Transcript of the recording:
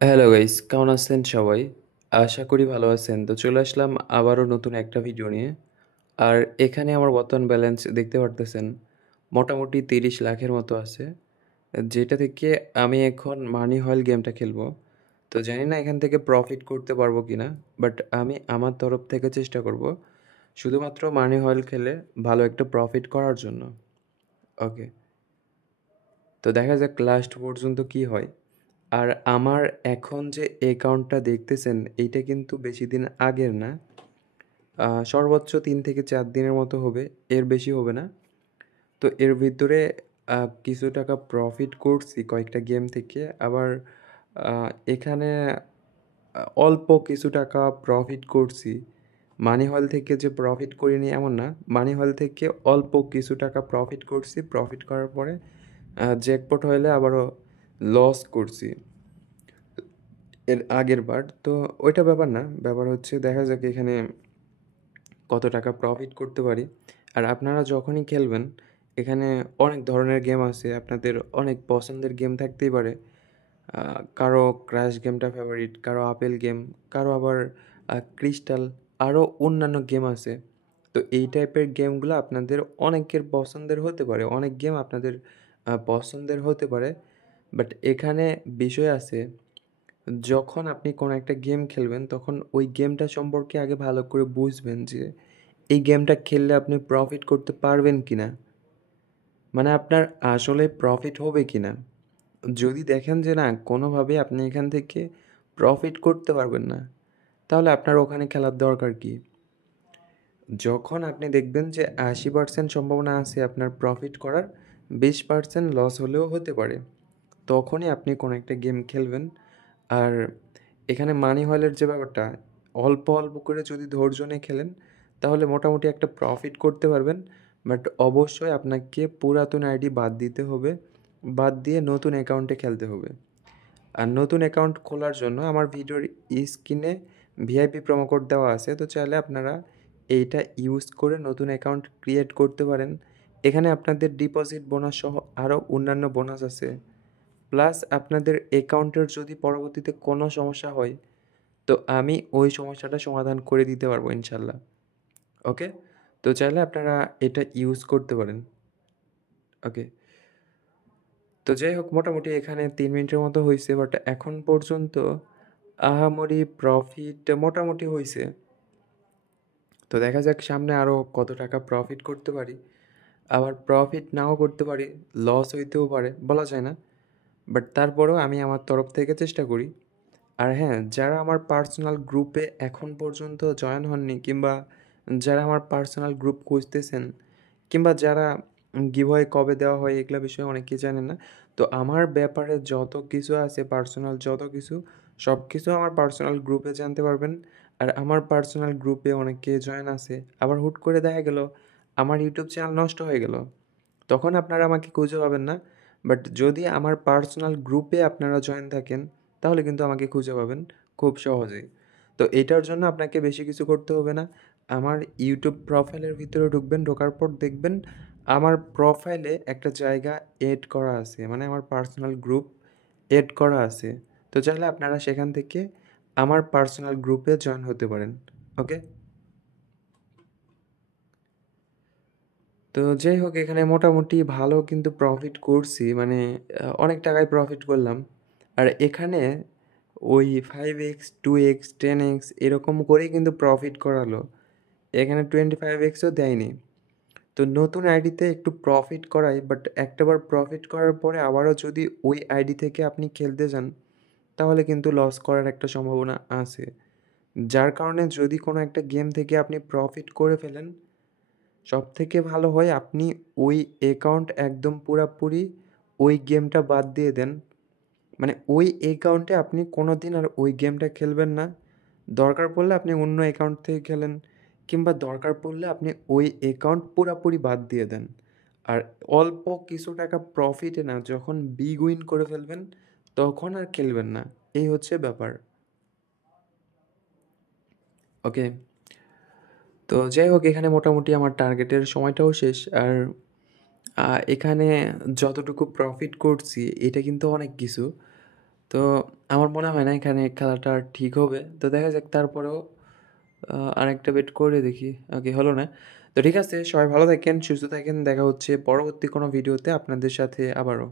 Hello guys, কেমন আছেন সবাই? আশা করি ভালো আছেন। তো চলে আসলাম আবারও নতুন একটা ভিডিও নিয়ে। আর এখানে আমার বর্তমান ব্যালেন্স দেখতে পারতেছেন মোটামুটি ৩০ লাখের মতো আছে। যেটা থেকে আমি এখন মানি হয়েল গেমটা খেলবো। তো জানি না এখান থেকে প্রফিট করতে পারবো কিনা, বাট আমি আমার তরফ থেকে চেষ্টা করব শুধুমাত্র মানি হয়েল খেলে ভালো একটা প্রফিট করার জন্য। ওকে, তো দেখা যাক লাস্ট পর্যন্ত কি হয়। আর আমার এখন যে অ্যাকাউন্টটা দেখতেছেন এইটা কিন্তু বেশি দিন আগের না। সর্বোচ্চ ৩ থেকে ৪ দিনের মতো হবে, এর বেশি হবে না। তো এর ভিতরে কিছু টাকা প্রফিট করছি কয়েকটা গেম থেকে। আবার এখানে অল্প কিছু টাকা প্রফিট করছি। মানি হল থেকে যে প্রফিট করিনি এমন না। মানি হল থেকে অল্প কিছু টাকা প্রফিট করছি। প্রফিট করার পরে জ্যাকপট হইলে আবারও লস করছি এর আগের বার। তো ওইটা ব্যাপার না, ব্যাপার হচ্ছে দেখা যাক এখানে কত টাকা প্রফিট করতে পারি। আর আপনারা যখনই খেলবেন এখানে অনেক ধরনের গেম আছে, আপনাদের অনেক পছন্দের গেম থাকতেই পারে। কারো ক্র্যাশ গেমটা ফেভারিট, কারো আপেল গেম, কারো আবার ক্রিস্টাল, আরও অন্যান্য গেম আছে। তো এই টাইপের গেমগুলো আপনাদের অনেকের পছন্দের হতে পারে, অনেক গেম আপনাদের পছন্দের হতে পারে। বাট এখানে বিষয় আছে, যখন আপনি কোনো একটা গেম খেলবেন তখন ওই গেমটা সম্পর্কে আগে ভালো করে বুঝবেন যে এই গেমটা খেললে আপনি প্রফিট করতে পারবেন কি না, মানে আপনার আসলে প্রফিট হবে কি না। যদি দেখেন যে না কোনোভাবে আপনি এখান থেকে প্রফিট করতে পারবেন না, তাহলে আপনার ওখানে খেলার দরকার কি। যখন আপনি দেখবেন যে ৮০% সম্ভাবনা আছে আপনার প্রফিট করার, ২০% লস হলেও হতে পারে, তখনই আপনি কোনো একটা গেম খেলবেন। আর এখানে মানি হলের যে ব্যাপারটা, অল্প অল্প করে যদি ধৈর্য নিয়ে খেলেন তাহলে মোটামুটি একটা প্রফিট করতে পারবেন। বাট অবশ্যই আপনাকে পুরাতন আইডি বাদ দিতে হবে, বাদ দিয়ে নতুন অ্যাকাউন্টে খেলতে হবে। আর নতুন অ্যাকাউন্ট খোলার জন্য আমার ভিডিওর স্ক্রিনে ভিআইপি প্রোমো কোড দেওয়া আছে, তো চাইলে আপনারা এইটা ইউজ করে নতুন অ্যাকাউন্ট ক্রিয়েট করতে পারেন। এখানে আপনাদের ডিপোজিট বোনাস সহ আরও অন্যান্য বোনাস আছে। প্লাস আপনাদের অ্যাকাউন্টের যদি পরবর্তীতে কোনো সমস্যা হয়, তো আমি ওই সমস্যাটা সমাধান করে দিতে পারবো ইনশাল্লাহ। ওকে, তো চাইলে আপনারা এটা ইউজ করতে পারেন। ওকে, তো যাই হোক মোটামুটি এখানে ৩ মিনিটের মতো হয়েছে, বাট এখন পর্যন্ত আহামরি প্রফিট মোটামুটি হয়েছে। তো দেখা যাক সামনে আরও কত টাকা প্রফিট করতে পারি। আবার প্রফিট নাও করতে পারি, লস হইতেও পারে, বলা যায় না। বাট তারপরেও আমি আমার তরফ থেকে চেষ্টা করি। আর হ্যাঁ, যারা আমার পার্সোনাল গ্রুপে এখন পর্যন্ত জয়েন হননি, কিংবা যারা আমার পার্সোনাল গ্রুপ খুঁজতেছেন, কিংবা যারা গিভওয়ে কবে দেওয়া হয় এগুলা বিষয়ে অনেকেই জানেন না। তো আমার ব্যাপারে যত কিছু আছে পার্সোনাল, যত কিছু, সব কিছু আমার পার্সোনাল গ্রুপে জানতে পারবেন। আর আমার পার্সোনাল গ্রুপে অনেকে জয়েন আছে, আবার হুট করে দেখা গেল আমার ইউটিউব চ্যানেল নষ্ট হয়ে গেল, তখন আপনারা আমাকে খুঁজে পাবেন না। বাট যদি আমার পার্সোনাল গ্রুপে আপনারা জয়েন থাকেন তাহলে কিন্তু আমাকে খুঁজে পাবেন খুব সহজেই। তো এটার জন্য আপনাকে বেশি কিছু করতে হবে না। আমার ইউটিউব প্রোফাইলের ভিতরে ঢুকবেন, ঢোকার পর দেখবেন আমার প্রোফাইলে একটা জায়গা এড করা আছে, মানে আমার পার্সোনাল গ্রুপ এড করা আছে। তো চাইলে আপনারা সেখান থেকে আমার পার্সোনাল গ্রুপে জয়েন হতে পারেন। ওকে, তো যাই হোক এখানে মোটামুটি ভালো কিন্তু প্রফিট করছি, মানে অনেক টাকায় প্রফিট করলাম। আর এখানে ওই 5x 2x 10x এরকম করেই কিন্তু প্রফিট করালো, এখানে 25xও দেয়নি। তো নতুন আইডিতে একটু প্রফিট করাই, বাট একটাবার প্রফিট করার পরে আবারও যদি ওই আইডি থেকে আপনি খেলতে যান তাহলে কিন্তু লস করার একটা সম্ভাবনা আছে। যার কারণে যদি কোনো একটা গেম থেকে আপনি প্রফিট করে ফেলেন, সবথেকে ভালো হয় আপনি ওই অ্যাকাউন্ট একদম পুরাপুরি ওই গেমটা বাদ দিয়ে দেন। মানে ওই অ্যাকাউন্টে আপনি কোনো দিন আর ওই গেমটা খেলবেন না। দরকার পড়লে আপনি অন্য অ্যাকাউন্ট থেকে খেলেন, কিংবা দরকার পড়লে আপনি ওই অ্যাকাউন্ট পুরাপুরি বাদ দিয়ে দেন। আর অল্প কিছু টাকা প্রফিটে না, যখন বিগ উইন করে ফেলবেন তখন আর খেলবেন না। এই হচ্ছে ব্যাপার। ওকে, তো যাই হোক এখানে মোটামুটি আমার টার্গেটের সময়টাও শেষ। আর এখানে যতটুকু প্রফিট করছি এটা কিন্তু অনেক কিছু। তো আমার আমার মনে হয় না এখানে খেলাটা আর ঠিক হবে। তো দেখা যাক তারপরেও আরেকটা বেট করে দেখি। ওকে, হলো না। তো ঠিক আছে, সবাই ভালো থাকেন, সুস্থ থাকেন। দেখা হচ্ছে পরবর্তী কোনো ভিডিওতে আপনাদের সাথে আবারও।